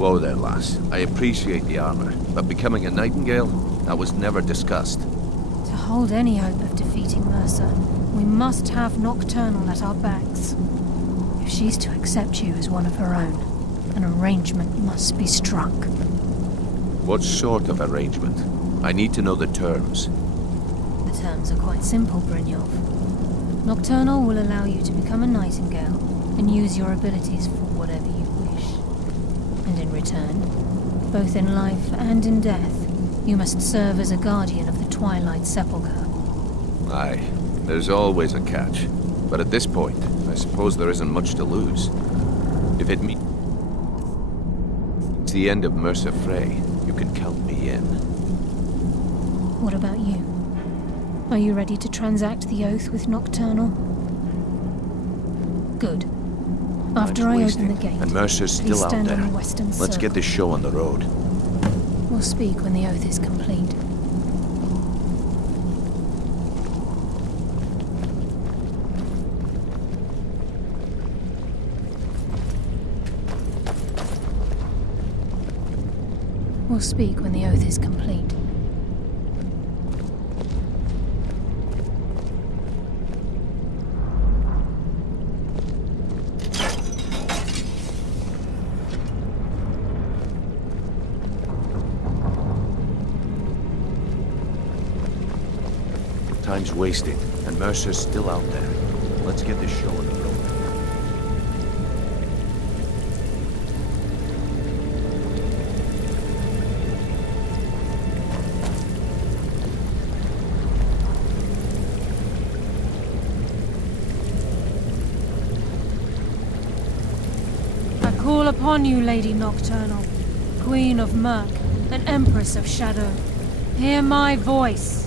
Whoa there, lass. I appreciate the armor, but becoming a nightingale? That was never discussed. To hold any hope of defeating Mercer, we must have Nocturnal at our backs. If she's to accept you as one of her own, an arrangement must be struck. What sort of arrangement? I need to know the terms. The terms are quite simple, Brynjolf. Nocturnal will allow you to become a nightingale and use your abilities for whatever you wish. And in return, both in life and in death, you must serve as a guardian of the Twilight Sepulchre. Aye, there's always a catch. But at this point, I suppose there isn't much to lose. If it means the end of Mercer Frey, you can count me in. What about you? Are you ready to transact the oath with Nocturnal? Good. After I open the gate, and Mercer's please still out stand there. on the western Let's circle. get this show on the road. We'll speak when the oath is complete. We'll speak when the oath is complete. Time's wasting, and Mercer's still out there. Let's get this show on the road. I call upon you, Lady Nocturnal, Queen of Murk, and Empress of Shadow. Hear my voice.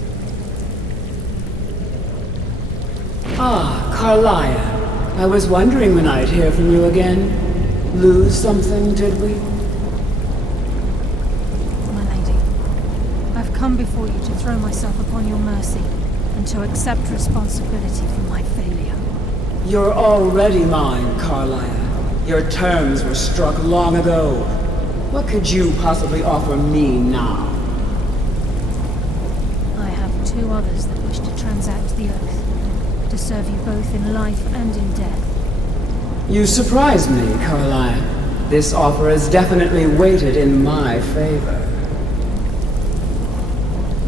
Ah, Carlia. I was wondering when I'd hear from you again. Lose something, did we? My lady, I've come before you to throw myself upon your mercy, and to accept responsibility for my failure. You're already mine, Carlia. Your terms were struck long ago. What could you possibly offer me now? I have two others that wish to transact the oath, to serve you both in life and in death. You surprise me, Carlia. This offer is definitely weighted in my favor.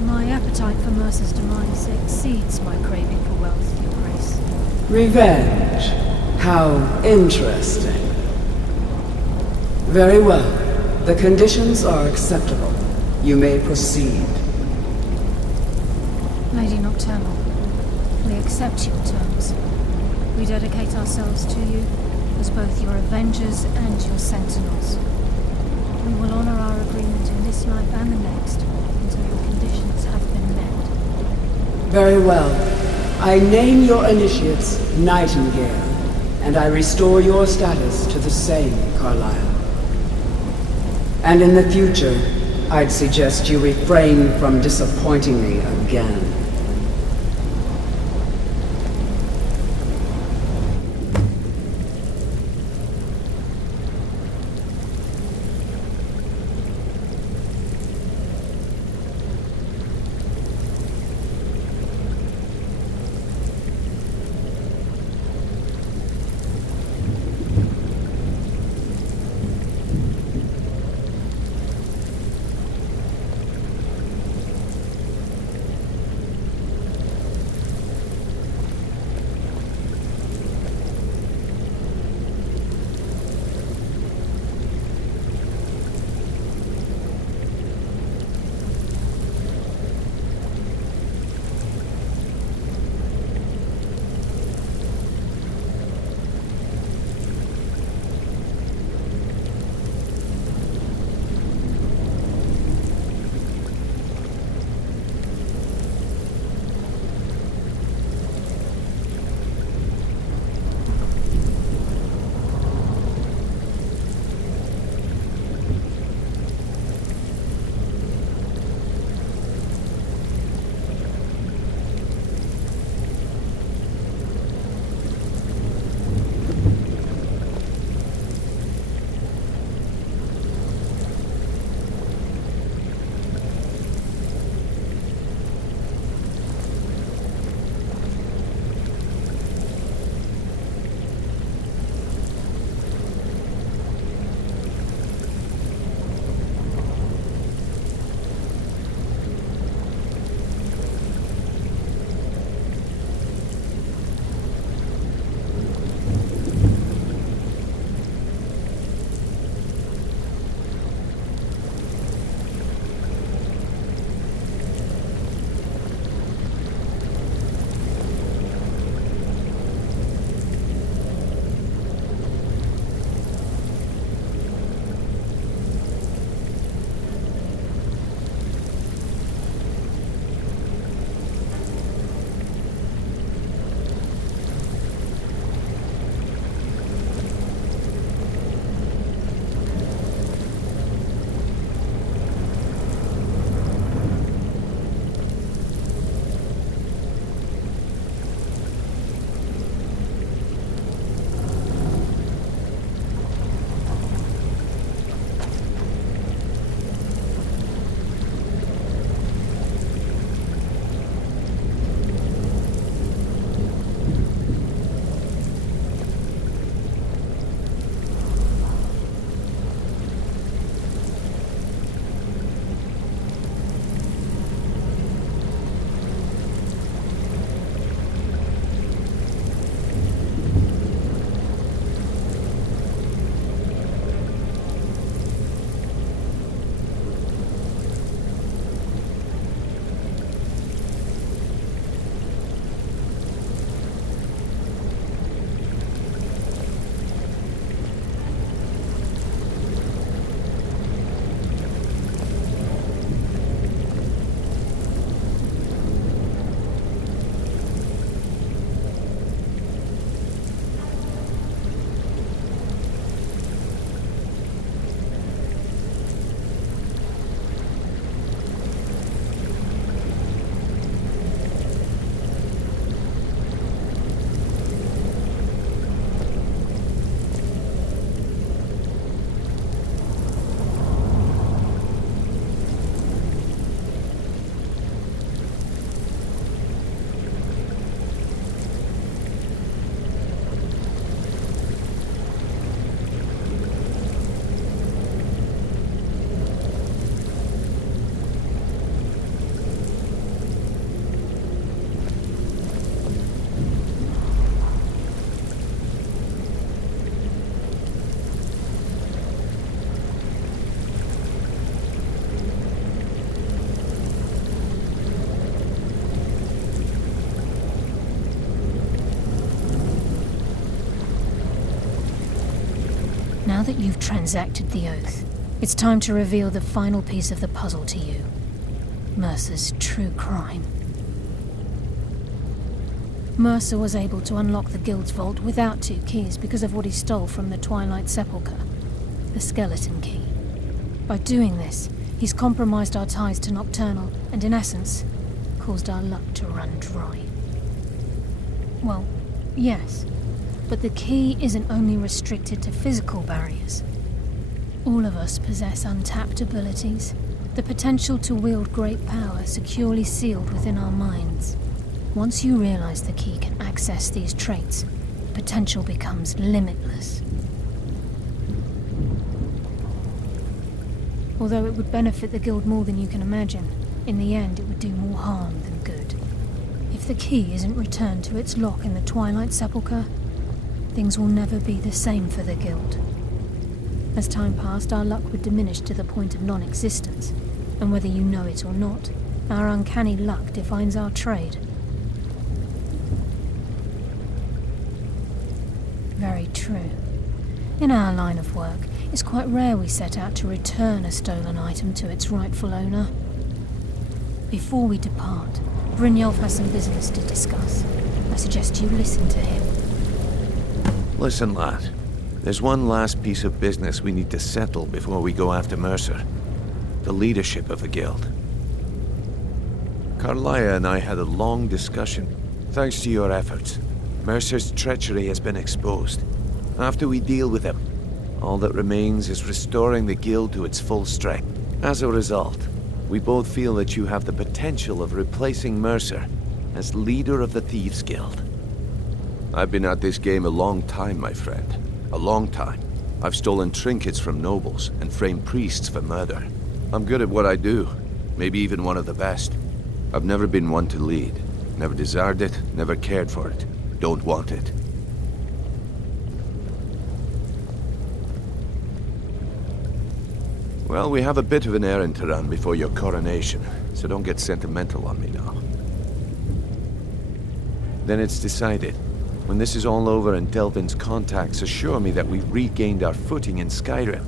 My appetite for Mercer's demise exceeds my craving for wealth, Your Grace. Revenge. How interesting. Very well. The conditions are acceptable. You may proceed. Lady Nocturnal, we accept your terms. We dedicate ourselves to you as both your avengers and your sentinels. We will honor our agreement in this life and the next until your conditions have been met. Very well. I name your initiates Nightingale, and I restore your status to the same, Carlisle. And in the future, I'd suggest you refrain from disappointing me again. Now that you've transacted the oath, it's time to reveal the final piece of the puzzle to you. Mercer's true crime. Mercer was able to unlock the Guild's vault without 2 keys because of what he stole from the Twilight Sepulchre, the skeleton key. By doing this, he's compromised our ties to Nocturnal and, in essence, caused our luck to run dry. Well, yes, but the key isn't only restricted to physical barriers. All of us possess untapped abilities, the potential to wield great power securely sealed within our minds. Once you realize the key can access these traits, potential becomes limitless. Although it would benefit the Guild more than you can imagine, in the end it would do more harm than good. If the key isn't returned to its lock in the Twilight Sepulchre, things will never be the same for the Guild. As time passed, our luck would diminish to the point of non-existence, and whether you know it or not, our uncanny luck defines our trade. Very true. In our line of work, it's quite rare we set out to return a stolen item to its rightful owner. Before we depart, Brynjolf has some business to discuss. I suggest you listen to him. Listen, lad. There's one last piece of business we need to settle before we go after Mercer. The leadership of the Guild. Carlia and I had a long discussion. Thanks to your efforts, Mercer's treachery has been exposed. After we deal with him, all that remains is restoring the Guild to its full strength. As a result, we both feel that you have the potential of replacing Mercer as leader of the Thieves' Guild. I've been at this game a long time, my friend. A long time. I've stolen trinkets from nobles and framed priests for murder. I'm good at what I do, maybe even one of the best. I've never been one to lead. Never desired it, never cared for it. Don't want it. Well, we have a bit of an errand to run before your coronation, so don't get sentimental on me now. Then it's decided. When this is all over and Delvin's contacts assure me that we've regained our footing in Skyrim,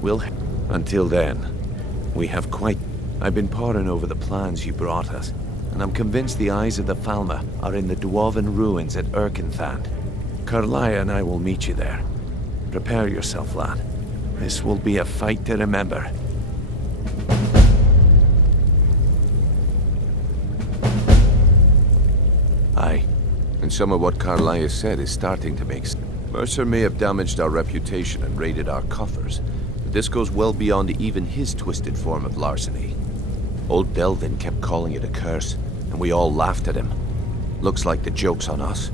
we'll... Until then, we have quite... I've been poring over the plans you brought us, and I'm convinced the eyes of the Falmer are in the Dwarven ruins at Erkenthand. Carlia and I will meet you there. Prepare yourself, lad. This will be a fight to remember. Aye, and some of what Carlia said is starting to make sense. Mercer may have damaged our reputation and raided our coffers, but this goes well beyond even his twisted form of larceny. Old Delvin kept calling it a curse, and we all laughed at him. Looks like the joke's on us.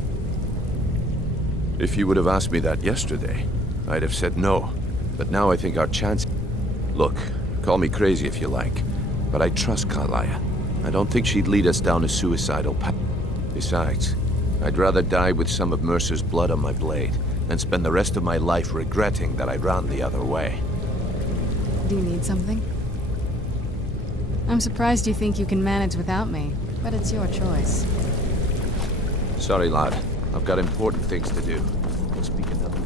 If you would have asked me that yesterday, I'd have said no. But now I think our chance... Look, call me crazy if you like, but I trust Carlia. I don't think she'd lead us down a suicidal path. Besides, I'd rather die with some of Mercer's blood on my blade than spend the rest of my life regretting that I ran the other way. Do you need something? I'm surprised you think you can manage without me, but it's your choice. Sorry, lad. I've got important things to do. We'll speak another time.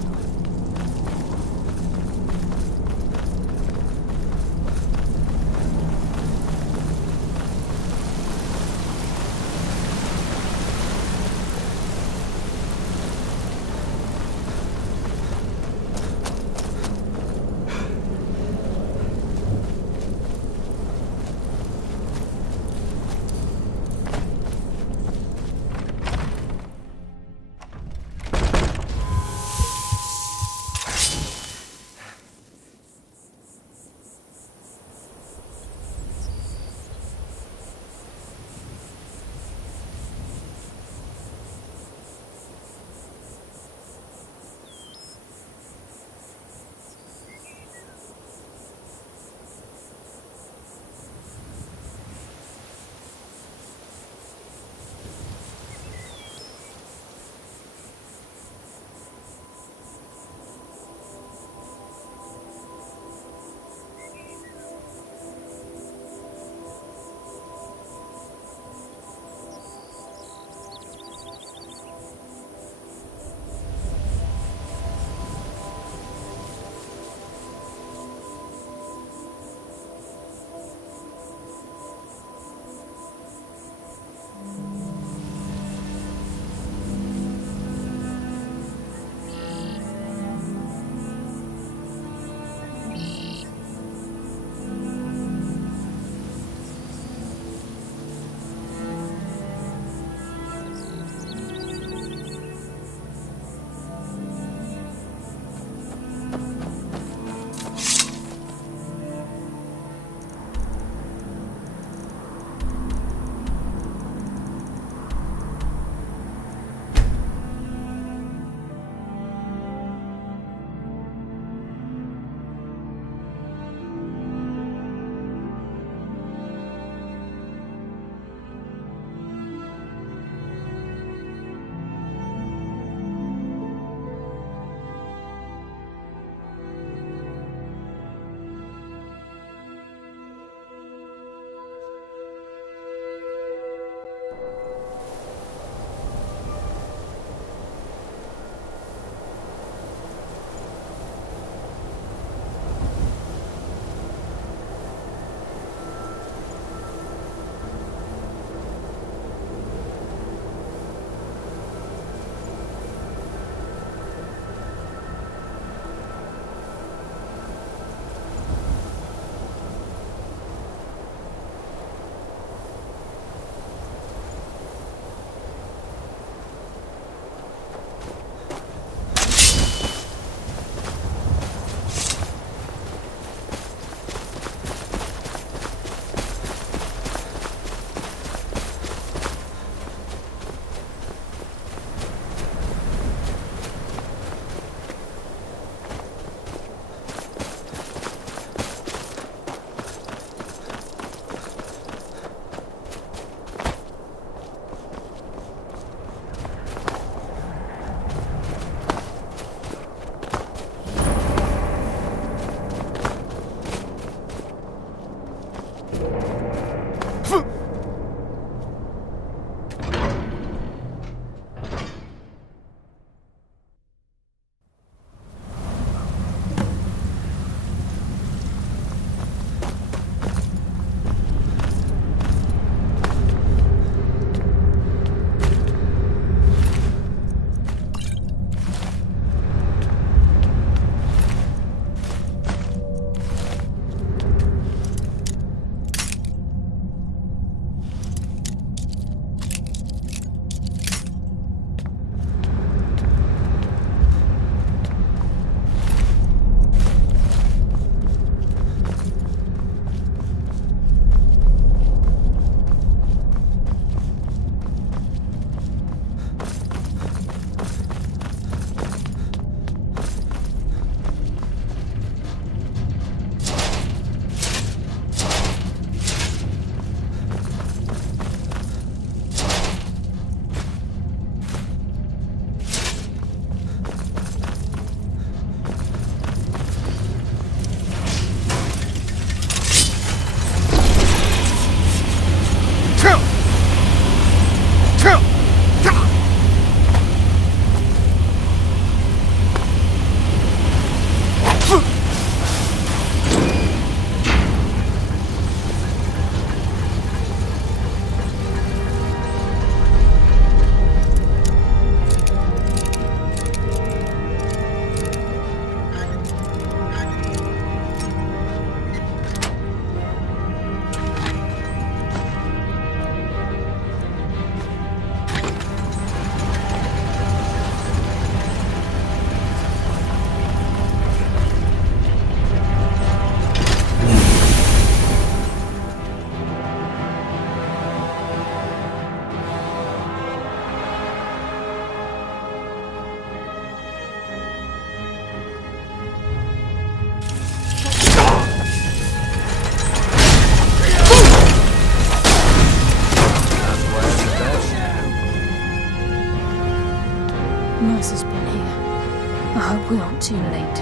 hope we aren't too late.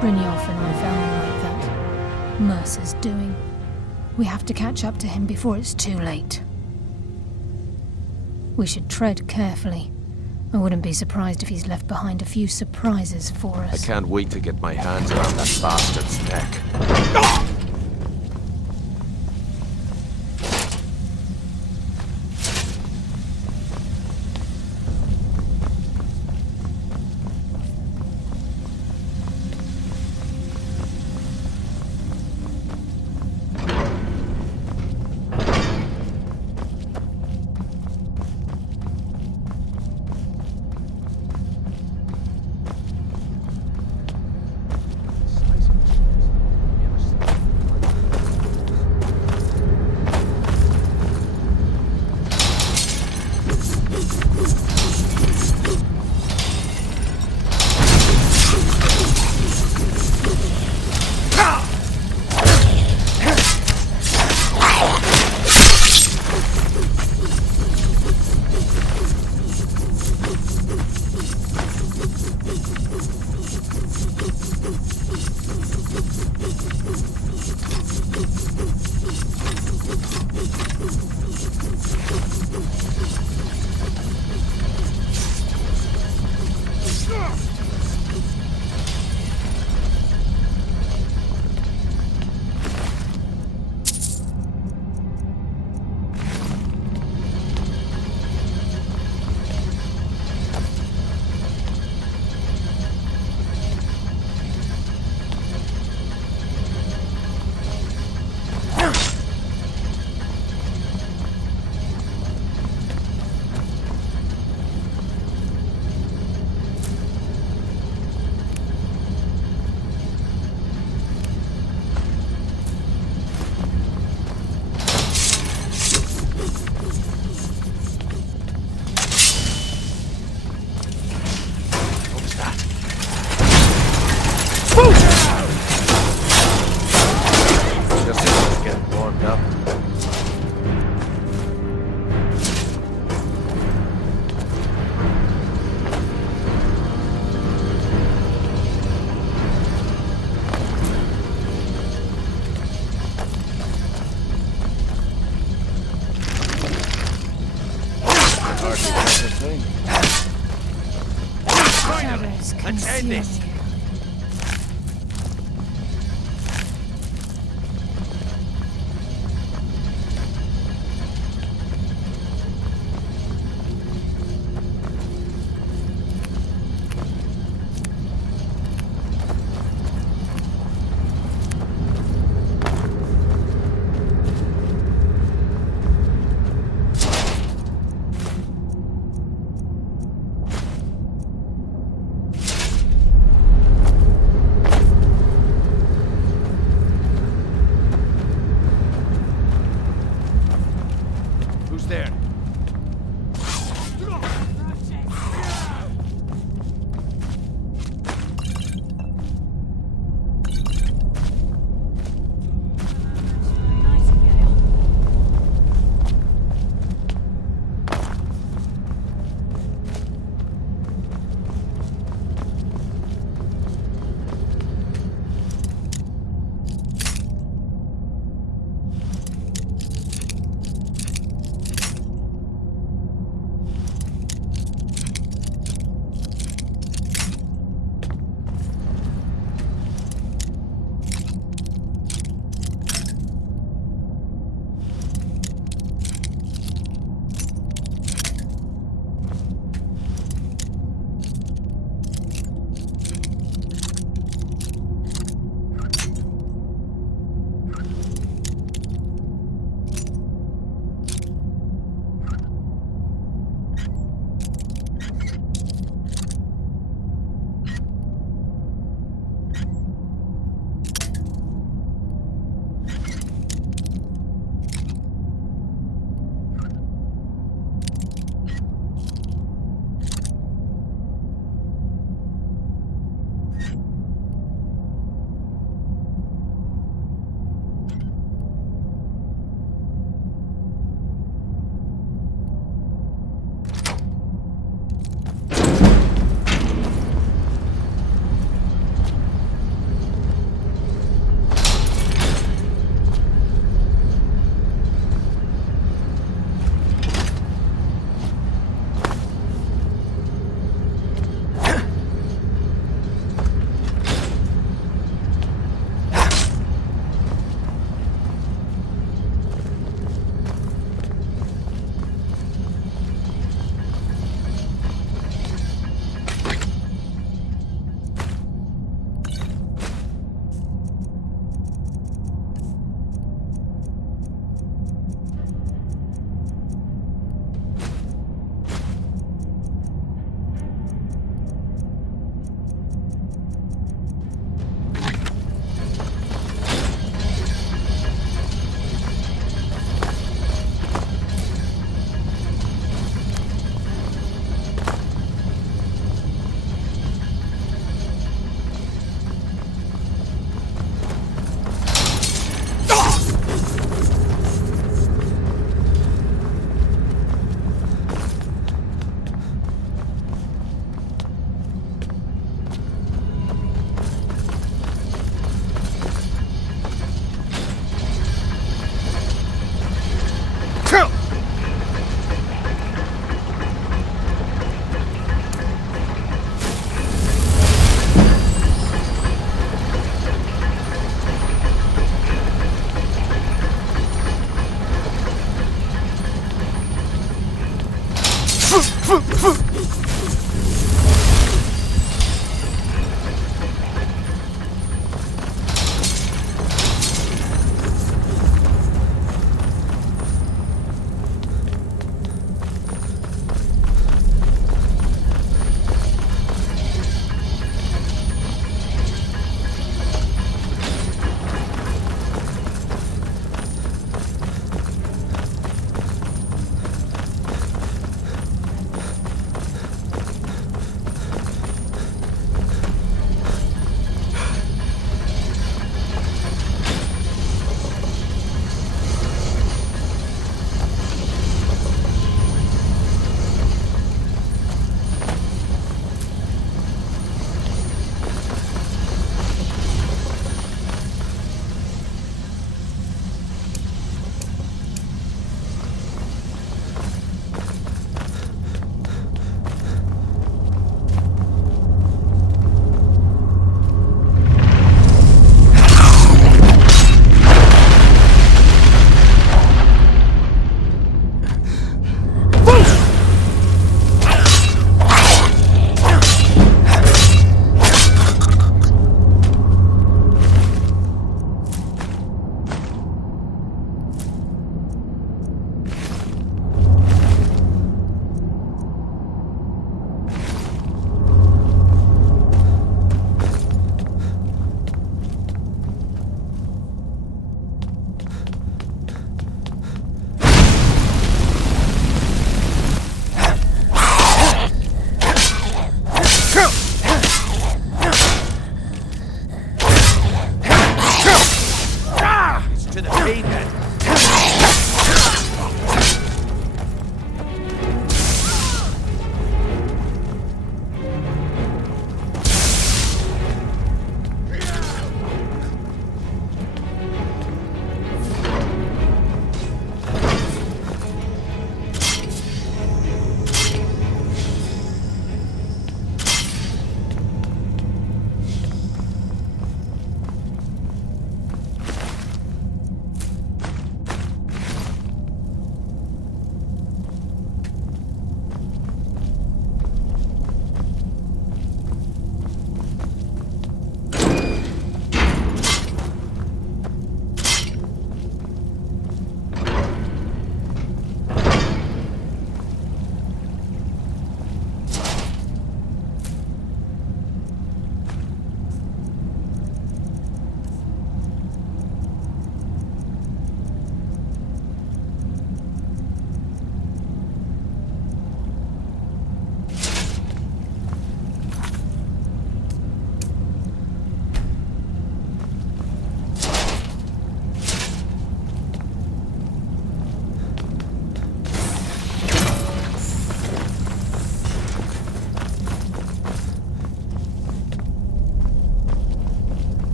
Brynjolf and I found him like that. Mercer's doing. We have to catch up to him before it's too late. We should tread carefully. I wouldn't be surprised if he's left behind a few surprises for us. I can't wait to get my hands around that bastard's neck.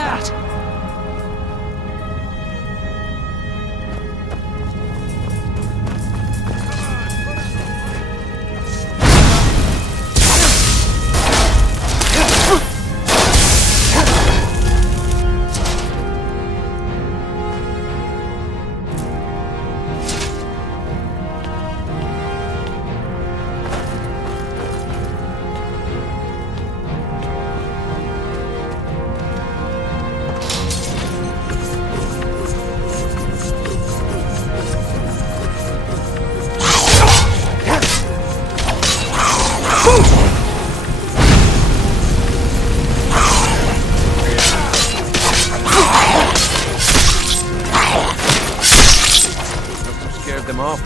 that? Scared them off.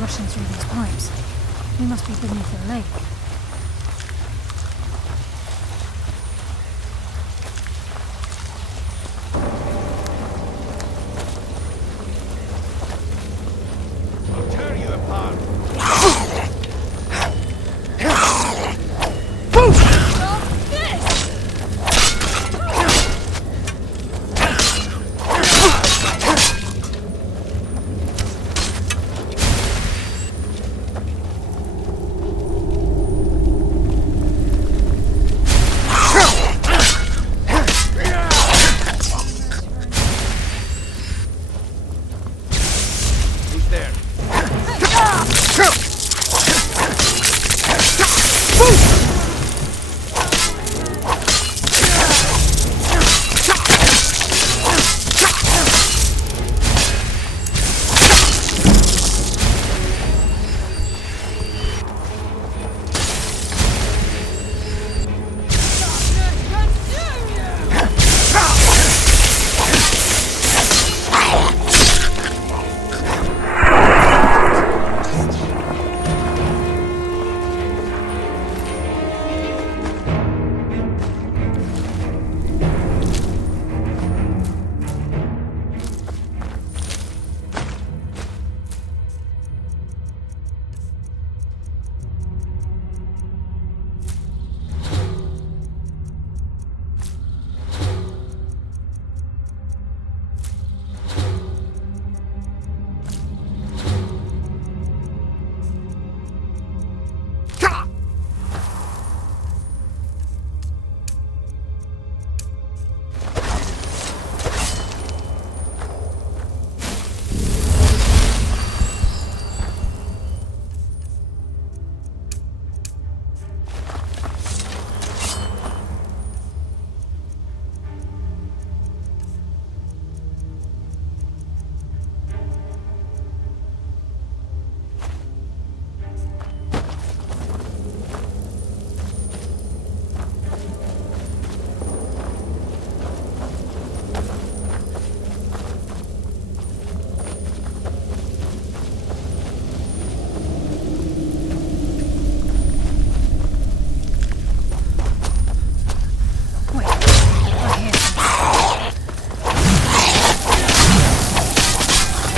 Rushing through these pipes. We must be beneath the lake. I'll tear you apart. There.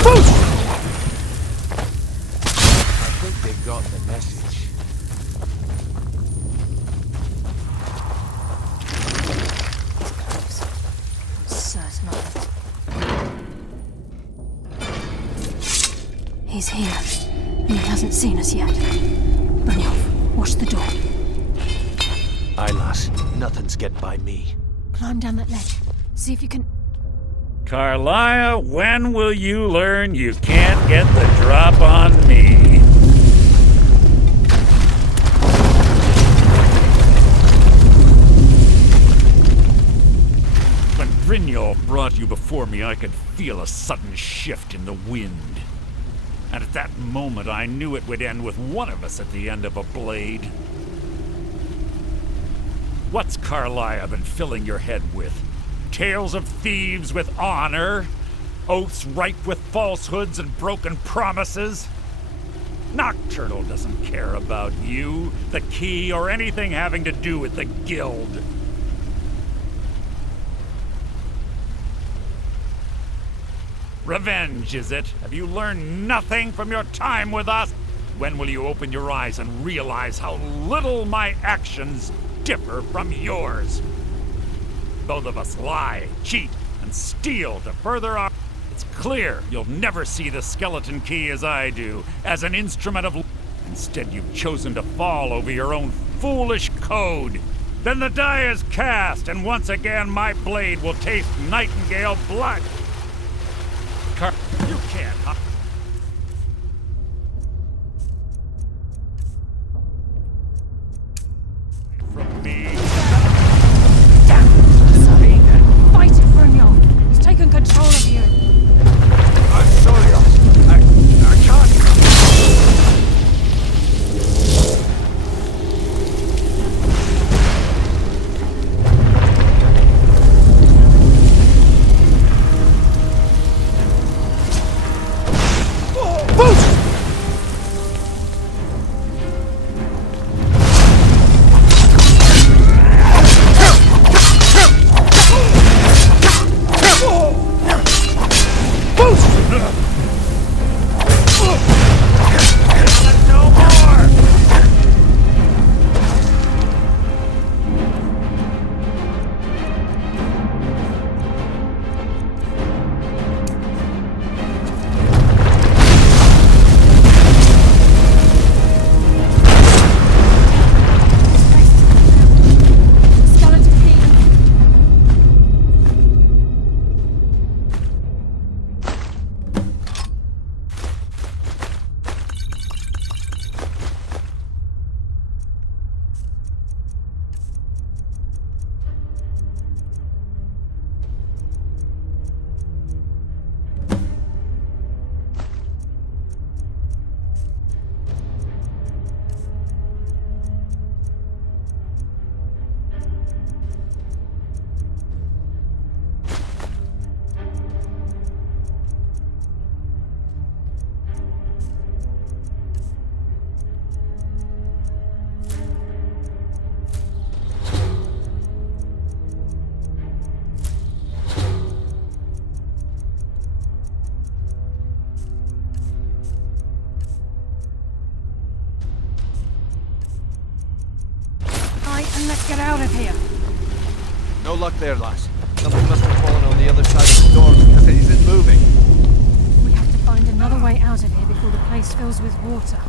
I think they got the message. Certain of it. He's here. And he hasn't seen us yet. Brynjolf, watch the door. Aye, lass. Nothing's get by me. Climb down that ledge. See if you can... Carlia, when will you learn you can't get the drop on me? When Brynjolf brought you before me, I could feel a sudden shift in the wind. And at that moment, I knew it would end with one of us at the end of a blade. What's Carlia been filling your head with? Tales of thieves with honor? Oaths ripe with falsehoods and broken promises? Nocturnal doesn't care about you, the key, or anything having to do with the guild. Revenge, is it? Have you learned nothing from your time with us? When will you open your eyes and realize how little my actions differ from yours? Both of us lie, cheat, and steal to further our... It's clear you'll never see the skeleton key as I do, as an instrument of... Instead, you've chosen to fall over your own foolish code. Then the die is cast, and once again my blade will taste Nightingale blood. You can't, huh? From me. Damn! Sorry. Fight it, Brynjolf. He's taken control of you. I'm sorry, I can't. And let's get out of here. No luck there, lass. Something must have fallen on the other side of the door because it isn't moving. We have to find another way out of here before the place fills with water.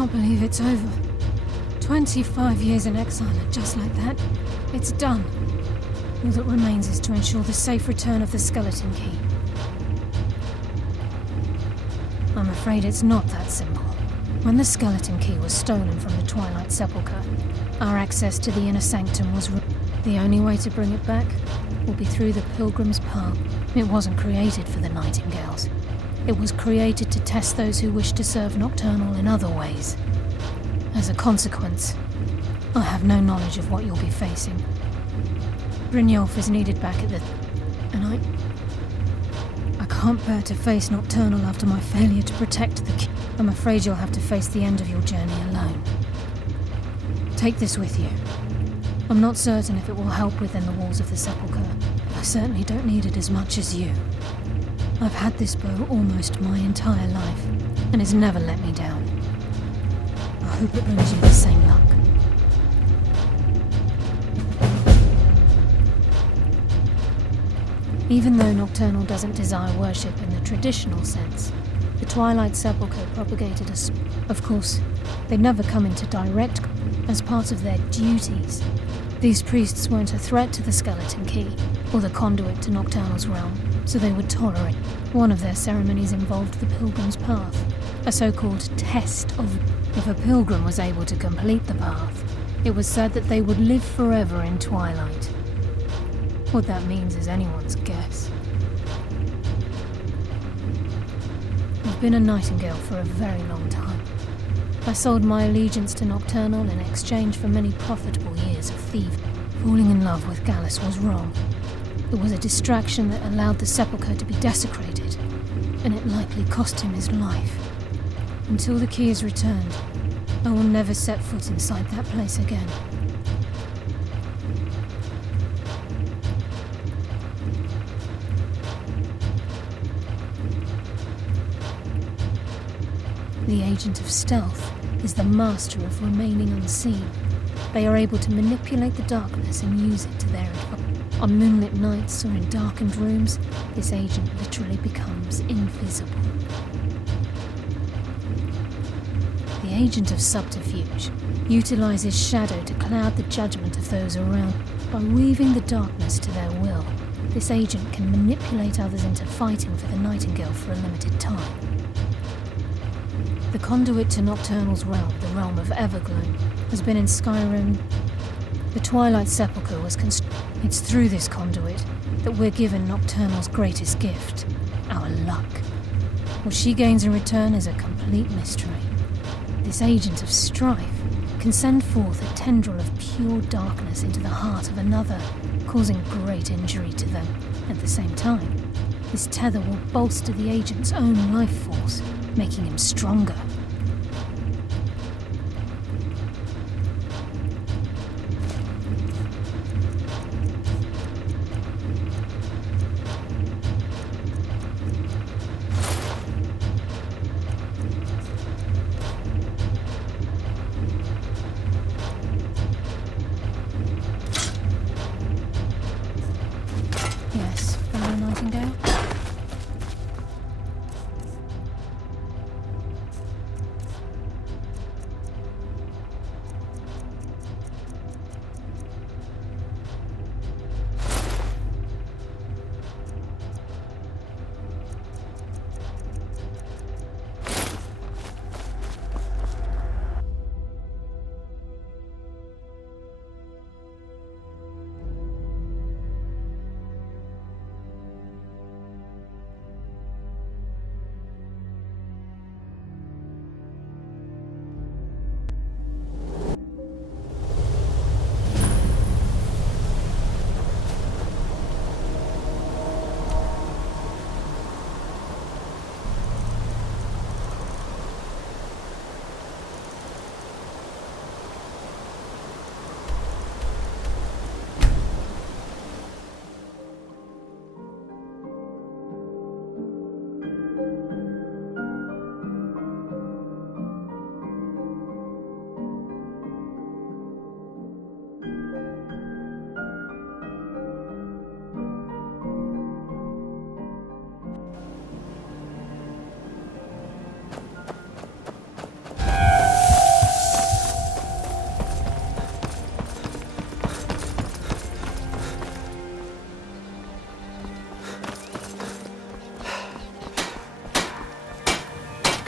can't believe it's over. 25 years in exile, and just like that, it's done. All that remains is to ensure the safe return of the skeleton key. I'm afraid it's not that simple. When the skeleton key was stolen from the Twilight Sepulchre, our access to the inner sanctum was the only way to bring it back will be through the Pilgrim's Path. It wasn't created for the Nightingales. It was created to test those who wish to serve Nocturnal in other ways. As a consequence, I have no knowledge of what you'll be facing. Brynjolf is needed back at the... and I can't bear to face Nocturnal after my failure to protect the key. I'm afraid you'll have to face the end of your journey alone. Take this with you. I'm not certain if it will help within the walls of the Sepulchre, but I certainly don't need it as much as you. I've had this bow almost my entire life, and it's never let me down. I hope it brings you the same luck. Even though Nocturnal doesn't desire worship in the traditional sense, the Twilight Sepulchre propagated us. Of course, they'd never come into direct as part of their duties. These priests weren't a threat to the skeleton key, or the conduit to Nocturnal's realm, so they would tolerate. One of their ceremonies involved the Pilgrim's Path, a so-called test of if a pilgrim was able to complete the path. It was said that they would live forever in Twilight. What that means is anyone's guess. I've been a Nightingale for a very long time. I sold my allegiance to Nocturnal in exchange for many profitable years of thieving. Falling in love with Gallus was wrong. It was a distraction that allowed the Sepulchre to be desecrated, and it likely cost him his life. Until the key is returned, I will never set foot inside that place again. The Agent of Stealth is the master of remaining unseen. They are able to manipulate the darkness and use it to their advantage. On moonlit nights or in darkened rooms, this agent literally becomes invisible. The Agent of Subterfuge utilizes shadow to cloud the judgment of those around. By weaving the darkness to their will, this agent can manipulate others into fighting for the Nightingale for a limited time. The conduit to Nocturnal's realm, the realm of Everglow, has been in Skyrim. The Twilight Sepulchre was It's through this conduit that we're given Nocturnal's greatest gift, our luck. What she gains in return is a complete mystery. This agent of strife can send forth a tendril of pure darkness into the heart of another, causing great injury to them. At the same time, this tether will bolster the agent's own life force, making him stronger. Yes, fellow Nightingale?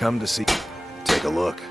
come to see... Take a look.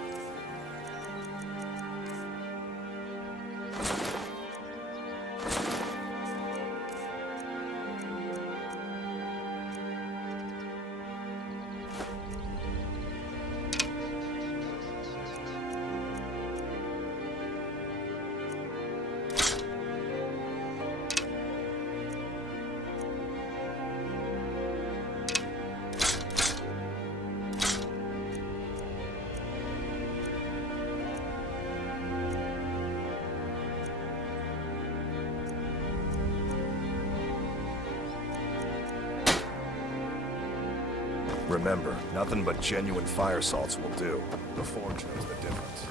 Remember, nothing but genuine fire salts will do. The Forge knows the difference.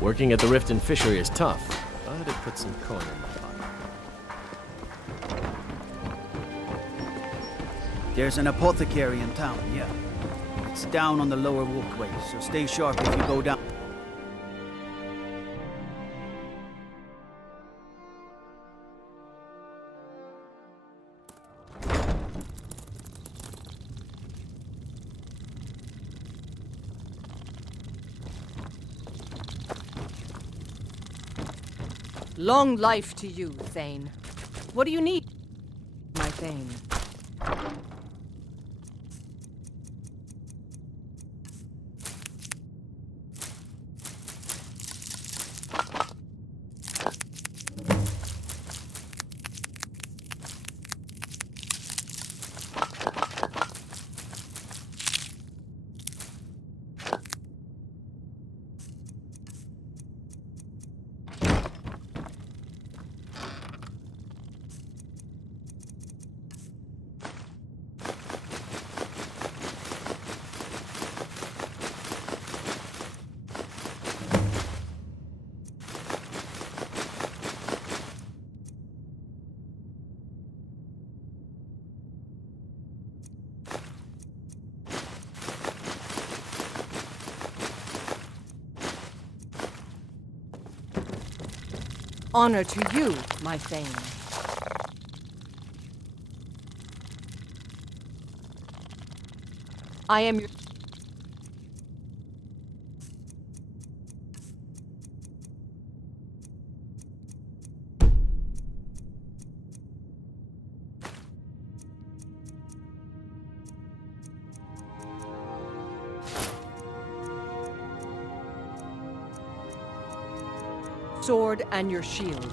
Working at the Riften Fishery is tough, but it puts some coin in my pocket. There's an apothecary in town, yeah. It's down on the lower walkway, so stay sharp if you go down. Long life to you, Thane. What do you need, my Thane? Honor to you, my Thane. I am your... sword and your shield.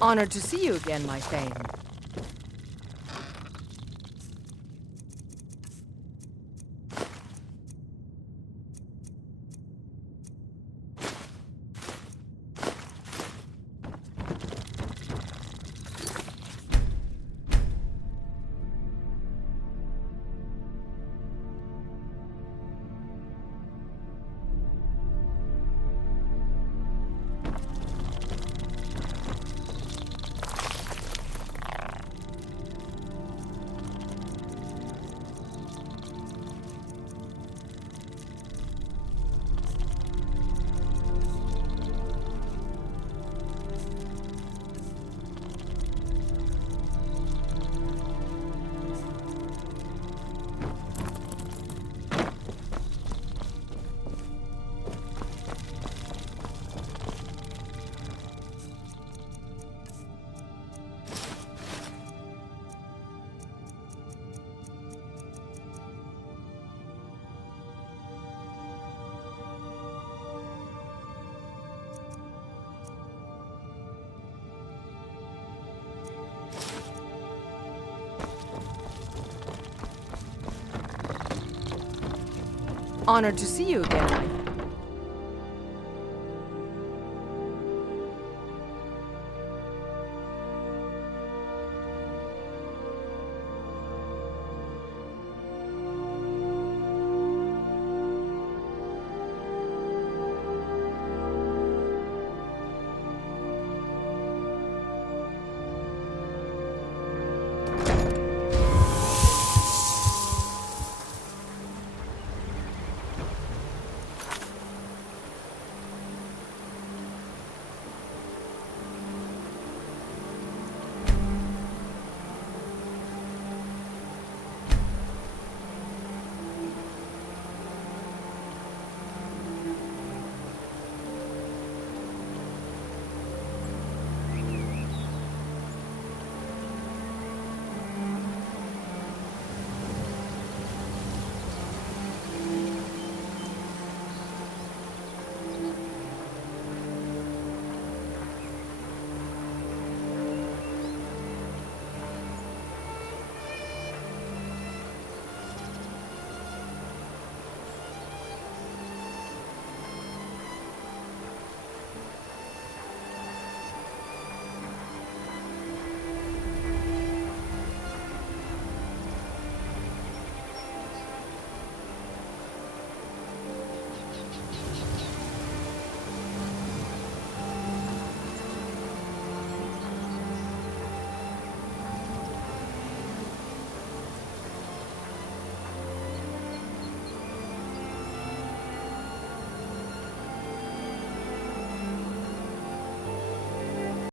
Honored to see you again, my Thane. Honored to see you again, my